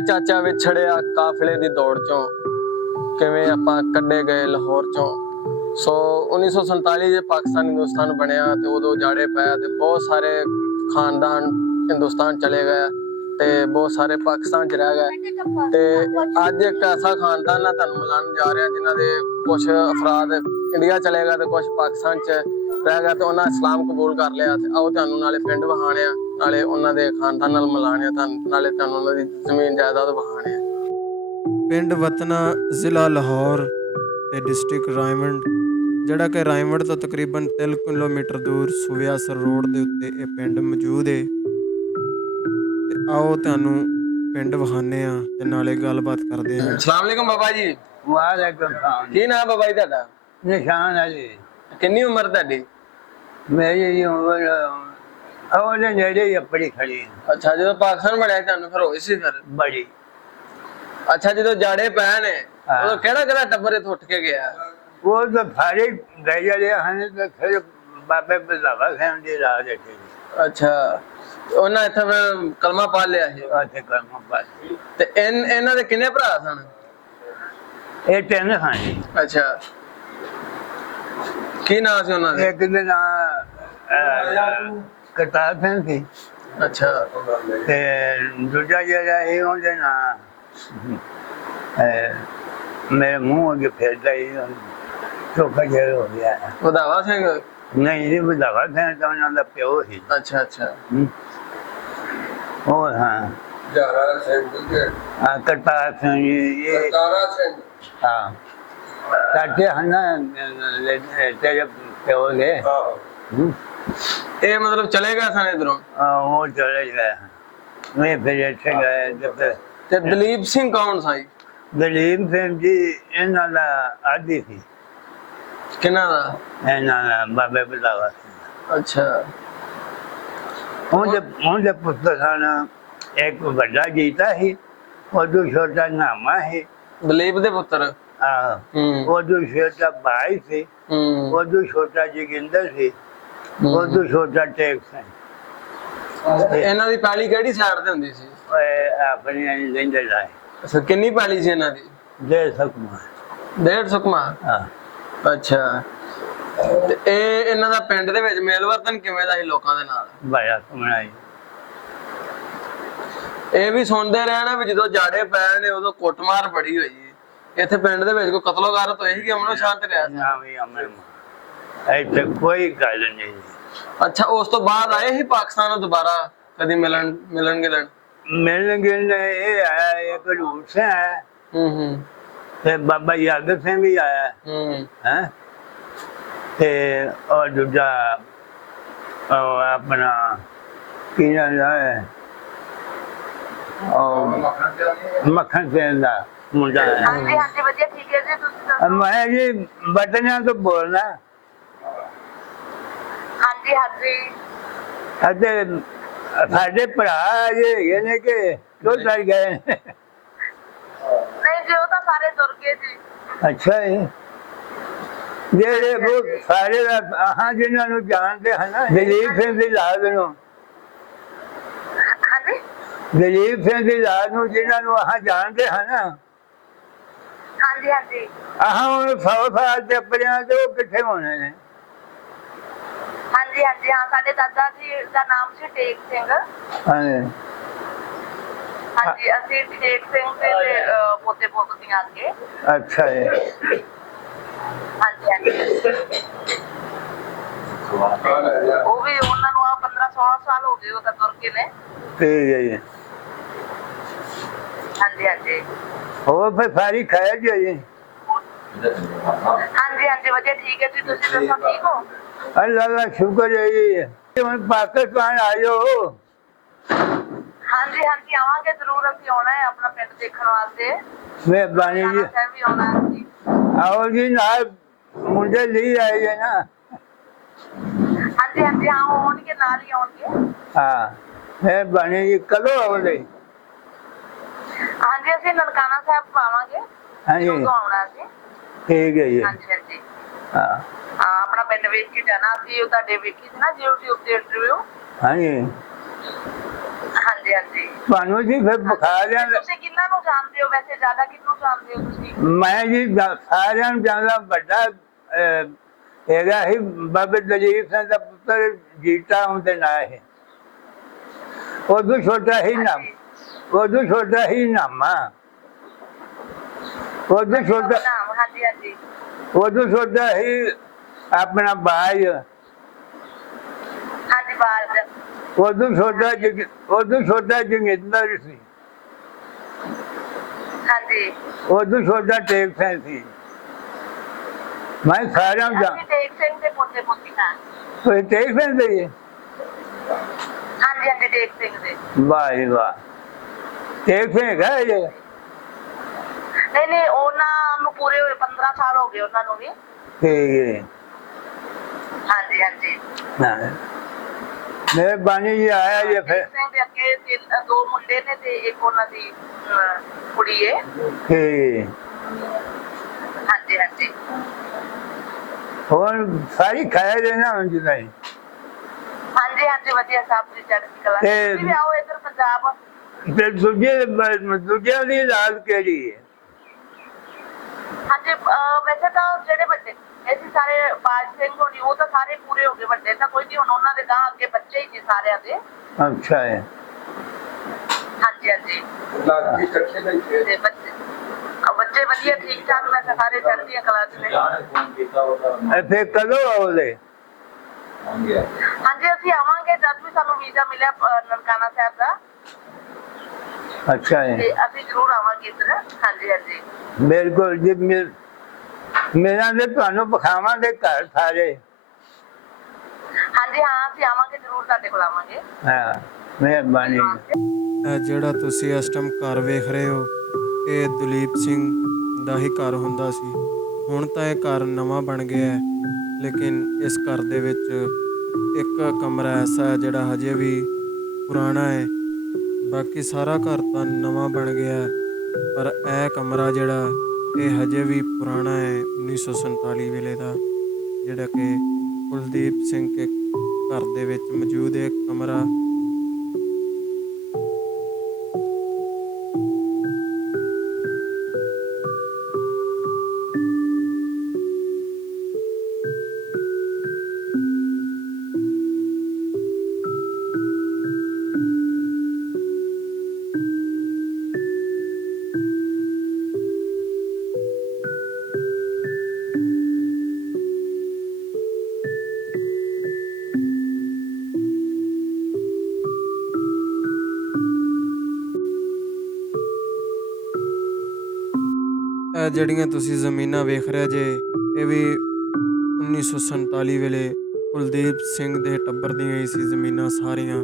ਕਿਵੇਂ ਚਾਚਾ ਵਿਛੜਿਆ ਕਾਫਲੇ ਦੀ ਦੌੜ ਚੋਂ, ਕਿਵੇਂ ਆਪਾਂ ਕੱਢੇ ਗਏ ਲਾਹੌਰ ਚੋਂ। ਸੋ 1947 ਜੇ ਪਾਕਿਸਤਾਨ ਹਿੰਦੁਸਤਾਨ ਬਣਿਆ ਤੇ ਉਦੋਂ ਜਾੜੇ ਪਏ ਤੇ ਬਹੁਤ ਸਾਰੇ ਖਾਨਦਾਨ ਹਿੰਦੁਸਤਾਨ ਚਲੇ ਗਏ ਤੇ ਬਹੁਤ ਸਾਰੇ ਪਾਕਿਸਤਾਨ ਚ ਰਹਿ ਗਏ। ਤੇ ਅੱਜ ਇੱਕ ਐਸਾ ਖਾਨਦਾਨ ਨਾਲ ਤੁਹਾਨੂੰ ਮਿਲਾਉਣ ਜਾ ਰਿਹਾ ਜਿਨ੍ਹਾਂ ਦੇ ਕੁਝ ਅਫਰਾਦ ਇੰਡੀਆ ਚਲੇ ਗਏ ਤੇ ਕੁਝ ਪਾਕਿਸਤਾਨ ਚ ਰਹਿ ਗਿਆ ਤੇ ਉਹਨਾਂ ਇਸਲਾਮ ਕਬੂਲ ਕਰ ਲਿਆ। ਤੇ ਆਓ ਤੁਹਾਨੂੰ ਨਾਲੇ ਪਿੰਡ ਵਿਖਾਣੇ ਆ, ਨਾਲੇ ਉਹਨਾਂ ਦੇ ਖਾਨਦਾਨ ਨਾਲ ਮਿਲਾਣੇ ਆ, ਨਾਲੇ ਤੁਹਾਨੂੰ ਉਹਨਾਂ ਦੀ ਜ਼ਮੀਨ ਜਾਇਦਾਦ ਵਿਖਾਣੇ ਆ। ਪਿੰਡ ਵਤਨਾ, ਜ਼ਿਲ੍ਹਾ ਲਾਹੌਰ ਤੇ ਡਿਸਟ੍ਰਿਕਟ ਰਾਏਵੰਡ, ਜਿਹੜਾ ਕਿ ਰਾਏਵੰਡ ਤੋਂ ਤਕਰੀਬਨ 3 ਕਿਲੋਮੀਟਰ ਦੂਰ ਸੁਵਿਆਸਰ ਰੋਡ ਦੇ ਉੱਤੇ ਇਹ ਪਿੰਡ ਮੌਜੂਦ ਹੈ। ਤੇ ਆਓ ਤੁਹਾਨੂੰ ਪਿੰਡ ਵਿਖਾਣੇ ਆ ਤੇ ਨਾਲੇ ਗੱਲਬਾਤ ਕਰਦੇ ਆ। अस्सलाम वालेकुम बाबा जी। वालेकुम सलाम। ਕੀ ਨਾਮ ਬਾਬਾ ਜੀ ਤੁਹਾਡਾ? निशान अली। ਕਿੰਨੀ ਉਮਰ ਤੁਹਾਡੀ? मेरी उम्र ਉਹਦੇ ਨੇੜੇ ਹੀ ਆਪਣੀ ਖੜੀ ਅੱਛਾ, ਜਦੋਂ ਪਾਕਿਸਤਾਨ ਬਣਿਆ ਤੁਹਾਨੂੰ ਫਿਰ ਹੋਈ ਸੀ ਫਿਰ? ਬੜੀ। ਅੱਛਾ, ਜਦੋਂ ਜਾੜੇ ਪਏ ਨੇ ਹਾਂ। ਉਦੋਂ ਕਿਹੜਾ ਕਿਹੜਾ ਟੱਬਰ ਇੱਥੋਂ ਉੱਠ ਕੇ ਗਿਆ? ਉਹ ਤਾਂ ਸਾਰੇ ਗਏ ਜਿਹੜੇ ਹਨ ਤੇ ਫਿਰ ਬਾਬੇ ਬਜ਼ਾਵਾ ਖਾਨ ਦੀ ਰਾਹ ਦੇਖੀ। ਅੱਛਾ, ਉਹਨਾਂ ਇੱਥੇ ਫਿਰ ਕਲਮਾ ਪਾ ਲਿਆ ਸੀ। ਉੱਥੇ ਕਰਮ ਪਾਸ ਤੇ ਇਹਨਾਂ ਦੇ ਕਿੰਨੇ ਭਰਾ ਸਨ? ਇਹ ਤਿੰਨ ਹਨ ਜੀ। ਅੱਛਾ, ਕੀ ਨਾਂ ਸੀ ਉਹਨਾਂ ਦੇ? ਇੱਕ ਦੇ ਨਾਂ ਕਰਤਾਰ ਸਿੰਘ ਸੀ ਅੱਛਾ, ਤੇ ਦੂਜਾ ਜਿਹੜਾ ਇਹ ਉਹਦੇ ਨਾਂ ਮੇਰੇ ਮੂੰਹ ਅੱਗੇ ਫੇਰਦਾ ਹੀ ਚੋਖਾ ਜਿਹਾ ਹੋ ਗਿਆ। ਵਧਾਵਾ ਸਿੰਘ? ਨਹੀਂ ਜੀ, ਬਜ਼ਾਵਾ ਖਾਨ ਤਾਂ ਉਹਨਾਂ ਦਾ ਪਿਓ ਸੀ। ਅੱਛਾ ਅੱਛਾ, ਉਹ ਹਾਂ ਜਾਰਾ ਸਿੰਘ, ਕਰਤਾਰ ਸਿੰਘ ਜੀ ਇਹ ਤਾਰਾ ਸਿੰਘ। ਹਾਂ ਸਾਡੇ ਹਨ ਤੇਰੇ ਪਿਓ ਦੇ। ਇਹ ਮਤਲਬ ਚਲੇ ਗਏ ਸਨ ਇਧਰੋਂ? ਉਹ ਚਲੇ ਗਏ ਮੈਂ ਫਿਰ ਇੱਥੇ ਗਏ ਤੇ ਫਿਰ ਤੇ ਦਲੀਪ ਸਿੰਘ ਕੌਣ ਸਾਈ? ਦਲੀਪ ਸਿੰਘ ਜੀ ਇਹਨਾਂ ਦਾ ਆਦੀ ਸੀ। ਕਿਹਨਾਂ ਦਾ? ਇਹਨਾਂ ਦਾ ਬਾਬੇ ਬਦਾਵਾ ਸਿੰਘ। ਅੱਛਾ, ਉਹਦੇ ਪੁੱਤਰ ਸਨ ਇੱਕ ਵੱਡਾ ਜੀਤਾ ਸੀ, ਉਦੋਂ ਛੋਟਾ ਨਾਮਾ ਸੀ। ਦਲੀਪ ਦੇ ਪੁੱਤਰ? ਉਦੋਂ ਛੋਟਾ ਭਾਈ ਸੀ, ਉਦੋਂ ਛੋਟਾ ਜੋਗਿੰਦਰ ਸੀ, ਉਦੋਂ ਛੋਟਾ ਟੇਕ ਸਿੰਘ। ਇਹਨਾਂ ਦੀ ਪੈਲੀ ਕਿਹੜੀ ਸਾਈਡ ਤੇ ਹੁੰਦੀ ਸੀ? ਆਪਣੀ ਲੈਂਦੇ ਜਾਏ ਅੱਛਾ, ਕਿੰਨੀ ਪੈਲੀ ਸੀ ਇਹਨਾਂ ਦੀ? ਦੇ ਸਕਮਾ। 1.5 ਸੁਕਮਾ? ਹਾਂ। ਅੱਛਾ, ਤੇ ਇਹ ਇਹਨਾਂ ਦਾ ਪਿੰਡ ਦੇ ਵਿੱਚ ਮੇਲ ਵਰਤਨ ਕਿਵੇਂ ਦਾ ਸੀ ਲੋਕਾਂ ਦੇ ਨਾਲ? ਬਾਇਆ ਸੁਣਾਈ। ਇਹ ਵੀ ਸੁਣਦੇ ਰਹਿਣਾ ਵੀ ਜਦੋਂ ਜਾੜੇ ਪਏ ਨੇ ਉਦੋਂ ਕੁੱਟਮਾਰ ਬੜੀ ਹੋਈ। ਇੱਥੇ ਪਿੰਡ ਦੇ ਵਿੱਚ ਕੋਈ ਕਤਲੋਗਾਰਤ ਹੋਈ ਕਿ ਅਮਨੋ ਸ਼ਾਂਤ ਰਿਹਾ? ਨਾ ਵੀ ਅਮਨ ਇੱਥੇ ਕੋਈ ਗੱਲ ਨਹੀਂ। ਅੱਛਾ, ਉਸ ਤੋਂ ਬਾਅਦ ਆਏ ਸੀ ਪਾਕਿਸਤਾਨ ਨੂੰ ਦੁਬਾਰਾ ਕਦੀ ਮਿਲਣ ਗਿਲਣ? ਮਿਲਣਗੇ ਇਹ ਆਇਆ ਇੱਕ ਰੂਪ ਸਿੰਘ ਆਇਆ ਤੇ ਬਾਬਾ ਯਾਦਵ ਸਿੰਘ ਵੀ ਆਇਆ ਹੈ ਤੇ ਉਹ ਦੂਜਾ ਆਪਣਾ ਕੀ ਨਾਮ ਹੈ ਮੱਖਣ ਸਿੰਘ ਦਾ ਮੁੰਡਾ ਹੈ। ਹਾਂਜੀ ਹਾਂਜੀ, ਵਧੀਆ ਠੀਕ ਹੈ ਜੀ, ਤੁਸੀਂ ਦੱਸੋ? ਮੈਂ ਜੀ ਬਟਨਿਆਂ ਤੋਂ ਬੋਲਣਾ। ਹਾਂਜੀ ਹਾਂਜੀ, ਅਤੇ ਸਾਡੇ ਭਰਾ ਜੇ ਹੈਗੇ ਨੇ ਕਿ ਕਿਉਂ ਚੜ ਗਏ? ਨਹੀਂ ਜੀ, ਉਹ ਤਾਂ ਸਾਰੇ ਤੁਰ ਗਏ ਜੀ। ਅੱਛਾ ਜੀ, ਜਿਹੜੇ ਉਹ ਸਾਰੇ ਹਾਂ ਜਿਹਨਾਂ ਨੂੰ ਜਾਣਦੇ ਹਨ ਦਲੀਪ ਸਿੰਘ ਦੀ ਲਾਦ ਨੂੰ, ਹਾਂਜੀ ਦਲੀਪ ਸਿੰਘ ਦੀ ਲਾਦ ਨੂੰ ਜਿਹਨਾਂ ਨੂੰ ਆਹ ਜਾਣਦੇ ਹਨ। ਹਾਂਜੀ ਹਾਂਜੀ, ਆਹ ਹੁਣ 100 ਸਾਲ ਤੇ ਆਪਣਿਆਂ ਤੇ ਉਹ ਕਿੱਥੇ ਹੋਣੇ ਨੇ? ਹਾਂਜੀ ਹਾਂਜੀ, ਹਾਂ ਸਾਡੇ ਦਾਦਾ ਜੀ ਦਾ ਨਾਮ ਸੀ ਟੇਕ ਸਿੰਘ। ਹਾਂਜੀ ਹਾਂਜੀ, ਅਸੀਂ ਟੇਕ ਸਿੰਘ ਦੇ ਪੋਤੇ ਪੋਤੀਆਂ ਅੱਗੇ। ਅੱਛਾ ਜੀ। ਹਾਂਜੀ ਹਾਂਜੀ, ਉਹ ਵੀ ਉਹਨਾਂ ਨੂੰ 15-16 ਸਾਲ ਹੋ ਗਏ ਉਹ ਤਾਂ ਤੁਰ ਕੇ ਨੇ। ਠੀਕ ਹੈ ਜੀ। ਹਾਂਜੀ ਹਾਂਜੀ, ਹੋਰ ਫਿਰ ਸਾਰੀ ਖਾਇਆ ਜੀ ਜੀ? ਹਾਂਜੀ ਹਾਂਜੀ, ਵਧੀਆ ਠੀਕ ਹੈ ਜੀ, ਤੁਸੀਂ ਦੱਸੋ ਠੀਕ ਹੋ? ਅੱਲਾ ਦਾ ਸ਼ੁਕਰ ਹੈ ਜੀ। ਹੁਣ ਪਾਕਿਸਤਾਨ ਆਇਓ। ਹਾਂਜੀ ਹਾਂਜੀ, ਆਵਾਂਗੇ ਜ਼ਰੂਰ, ਅਸੀਂ ਆਉਣਾ ਹੈ ਆਪਣਾ ਪਿੰਡ ਦੇਖਣ ਵਾਸਤੇ। ਮਿਹਰਬਾਨੀ ਜੀ। ਸਾਹਿਬ ਵੀ ਆਉਣਾ ਹੈ ਜੀ। ਆਓ ਜੀ, ਨਾਲ ਮੁੰਡੇ ਲਈ ਆਏ ਹੈ ਨਾ। ਹਾਂਜੀ ਹਾਂਜੀ, ਹਾਂ ਉਹ ਆਉਣਗੇ, ਨਾਲ ਹੀ ਆਉਣਗੇ। ਹਾਂ, ਮਿਹਰਬਾਨੀ ਜੀ। ਕਦੋਂ ਆਉਂਦੇ? ਹਾਂਜੀ, ਅਸੀਂ ਨਨਕਾਣਾ ਸਾਹਿਬ ਪਾਵਾਂਗੇ। ਹਾਂਜੀ ਉਦੋਂ ਆਉਣਾ ਅਸੀਂ। ਠੀਕ ਹੈ ਜੀ। ਹਾਂਜੀ ਹਾਂਜੀ, ਹਾਂ ਹਾਂ ਆਪਣਾ ਪਿੰਡ ਵੇਖ ਕੇ ਜਾਣਾ। ਅਸੀਂ ਉਹ ਤੁਹਾਡੇ ਵੇਖੀ ਸੀ ਨਾ YouTube ਤੇ ਇੰਟਰਵਿਊ। ਹਾਂਜੀ ਹਾਂਜੀ ਹਾਂਜੀ। ਤੁਹਾਨੂੰ ਜੀ ਫਿਰ ਸਾਰਿਆਂ ਤੁਸੀਂ ਕਿੰਨਾਂ ਨੂੰ ਜਾਣਦੇ ਹੋ ਵੈਸੇ, ਜ਼ਿਆਦਾ ਕਿਹਨੂੰ ਜਾਣਦੇ ਹੋ ਤੁਸੀਂ? ਮੈਂ ਜੀ ਸਾਰਿਆਂ ਨੂੰ ਜਾਣਦਾ। ਵੱਡਾ ਹੈਗਾ ਸੀ ਬਾਬੇ ਦਲੀਪ ਸਿੰਘ ਦਾ ਪੁੱਤਰ ਜੀਤਾ ਹੁੰਦੇ ਨਾਂ ਹੈ। ਉਦੋਂ ਛੋਟਾ ਹੀ ਨਾਮ, ਉਦੋਂ ਛੋਟਾ ਹੀ ਨਾਮਾ, ਉਦੋਂ ਛੋਟਾ, ਨਾਮ ਹਾਂਜੀ ਹਾਂਜੀ। ਉਦੋਂ ਛੋਟਾ ਹੀ ਆਪਣਾ ਬਾਜ, ਹਾਂਜੀ ਬਾਜ। ਉਦੋਂ ਛੋਟਾ ਜੋਗਿੰਦਰ ਸੀ। ਹਾਂਜੀ। ਉਦੋਂ ਛੋਟਾ ਟੇਕ ਸਿੰਘ ਸੀ। ਮੈਂ ਸਾਰਿਆਂ ਨੂੰ ਅਸੀਂ ਟੇਕ ਸਿੰਘ ਦੇ ਪੋਤੇ ਪੋਤੀਆਂ। ਕੋਈ ਟੇਕ ਸਿੰਘ ਦੇ ਜੀ? ਹਾਂਜੀ ਹਾਂਜੀ ਟੇਕ ਸਿੰਘ ਦੇ। ਵਾਹ ਜੀ ਵਾਹ। ਟੇਕ ਸਿੰਘ ਹੈਗਾ ਜੀ? ਨਹੀਂ ਨਹੀਂ, ਉਹਨਾਂ ਨੂੰ ਪੂਰੇ ਹੋਏ 15 ਸਾਲ ਹੋ ਗਏ ਉਹਨਾਂ ਨੂੰ ਵੀ। ਠੀਕ ਹੈ। ਹਾਂਜੀ ਹਾਂਜੀ। ਹਾਂ, ਮਿਹਰਬਾਨੀ ਜੀ। ਆਇਆ ਜੀ ਫਿਰ। ਸਿੰਘ ਦੇ ਅੱਗੇ ਦੋ ਮੁੰਡੇ ਨੇ ਤੇ ਇੱਕ ਉਹਨਾਂ ਦੀ ਕੁੜੀ ਹੈ। ਠੀਕ। ਹਾਂਜੀ ਹਾਂਜੀ। ਹੋਰ ਸਾਰੀ ਖਾਇਆ ਜੇ ਨਾ ਹੁਣ ਜਿੱਦਾਂ ਹੀ। ਹਾਂਜੀ ਹਾਂਜੀ ਵਧੀਆ, ਸਭ ਦੀ ਚੜ੍ਹਦੀ ਕਲਾ। ਤੁਸੀਂ ਵੀ ਆਓ ਇੱਧਰ ਪੰਜਾਬ। ਤੇ ਦੂਜਿਆਂ ਦੀ ਇਲਾਜ ਕਿਹੜੀ ਹੈ? ਹਾਂਜੀ ਵੈਸੇ ਤਾਂ ਜਿਹੜੇ ਵੱਡੇ ਅਸੀਂ ਸਾਰੇ ਬਾਜ ਸਿੰਘ ਹੋਣੀ, ਉਹ ਤਾਂ ਸਾਰੇ ਪੂਰੇ ਹੋ ਗਏ, ਵੱਡੇ ਤਾਂ ਕੋਈ ਨਹੀਂ, ਹੁਣ ਉਹਨਾਂ ਦੇ ਗਾਂ ਅੱਗੇ ਬੱਚੇ ਹੀ ਨੇ ਸਾਰਿਆਂ ਦੇ। ਅੱਛਾ ਹੈ। ਹਾਂਜੀ ਹਾਂਜੀ। ਤੇ ਬੱਚੇ ਵਧੀਆ ਠੀਕ ਠਾਕ ਨੇ, ਸਾਰੇ ਚੜ੍ਹਦੀਆਂ ਕਲਾ ਚ ਨੇ। ਇੱਥੇ ਕਦੋਂ ਆਉਗੇ? ਹਾਂਜੀ ਅਸੀਂ ਆਵਾਂਗੇ ਜਦ ਵੀ ਸਾਨੂੰ ਵੀਜ਼ਾ ਮਿਲਿਆ ਨਨਕਾਣਾ ਸਾਹਿਬ ਦਾ। ਅੱਛਾ ਹੈ। ਤੇ ਅਸੀਂ ਜ਼ਰੂਰ ਆਵਾਂਗੇ ਇੱਧਰ। ਹਾਂਜੀ ਹਾਂਜੀ ਬਿਲਕੁਲ ਜੀ। ਮੇਰਾ ਤੇ ਤੁਹਾਨੂੰ ਵਿਖਾਵਾਂਗੇ ਘਰ ਸਾਰੇ। ਹਾਂਜੀ ਹਾਂ, ਅਸੀਂ ਆਵਾਂਗੇ ਜ਼ਰੂਰ, ਤੁਹਾਡੇ ਕੋਲ ਆਵਾਂਗੇ। ਹਾਂ, ਮਿਹਰਬਾਨੀ। ਇਹ ਜਿਹੜਾ ਤੁਸੀਂ ਇਸ ਟਾਈਮ ਘਰ ਵੇਖ ਰਹੇ ਹੋ, ਇਹ ਦਲੀਪ ਸਿੰਘ ਦਾ ਹੀ ਘਰ ਹੁੰਦਾ ਸੀ। ਹੁਣ ਤਾਂ ਇਹ ਘਰ ਨਵਾਂ ਬਣ ਗਿਆ ਹੈ, ਲੇਕਿਨ ਇਸ ਘਰ ਦੇ ਵਿੱਚ ਇੱਕ ਕਮਰਾ ਐਸਾ ਹੈ ਜਿਹੜਾ ਹਜੇ ਵੀ ਪੁਰਾਣਾ ਹੈ। ਬਾਕੀ ਸਾਰਾ ਘਰ ਤਾਂ ਨਵਾਂ ਬਣ ਗਿਆ ਹੈ, ਪਰ ਇਹ ਕਮਰਾ ਜਿਹੜਾ ਇਹ ਹਜੇ ਵੀ ਪੁਰਾਣਾ ਹੈ, 1947 ਵੇਲੇ ਦਾ, ਜਿਹੜਾ ਕਿ ਕੁਲਦੀਪ ਸਿੰਘ ਕੇ ਘਰ ਦੇ ਵਿੱਚ ਮੌਜੂਦ ਹੈ ਕਮਰਾ। ਇਹ ਜਿਹੜੀਆਂ ਤੁਸੀਂ ਜ਼ਮੀਨਾਂ ਵੇਖ ਰਹੇ ਜੇ, ਇਹ ਵੀ 1947 ਵੇਲੇ ਕੁਲਦੀਪ ਸਿੰਘ ਦੇ ਟੱਬਰ ਦੀਆਂ ਹੀ ਸੀ ਜ਼ਮੀਨਾਂ ਸਾਰੀਆਂ।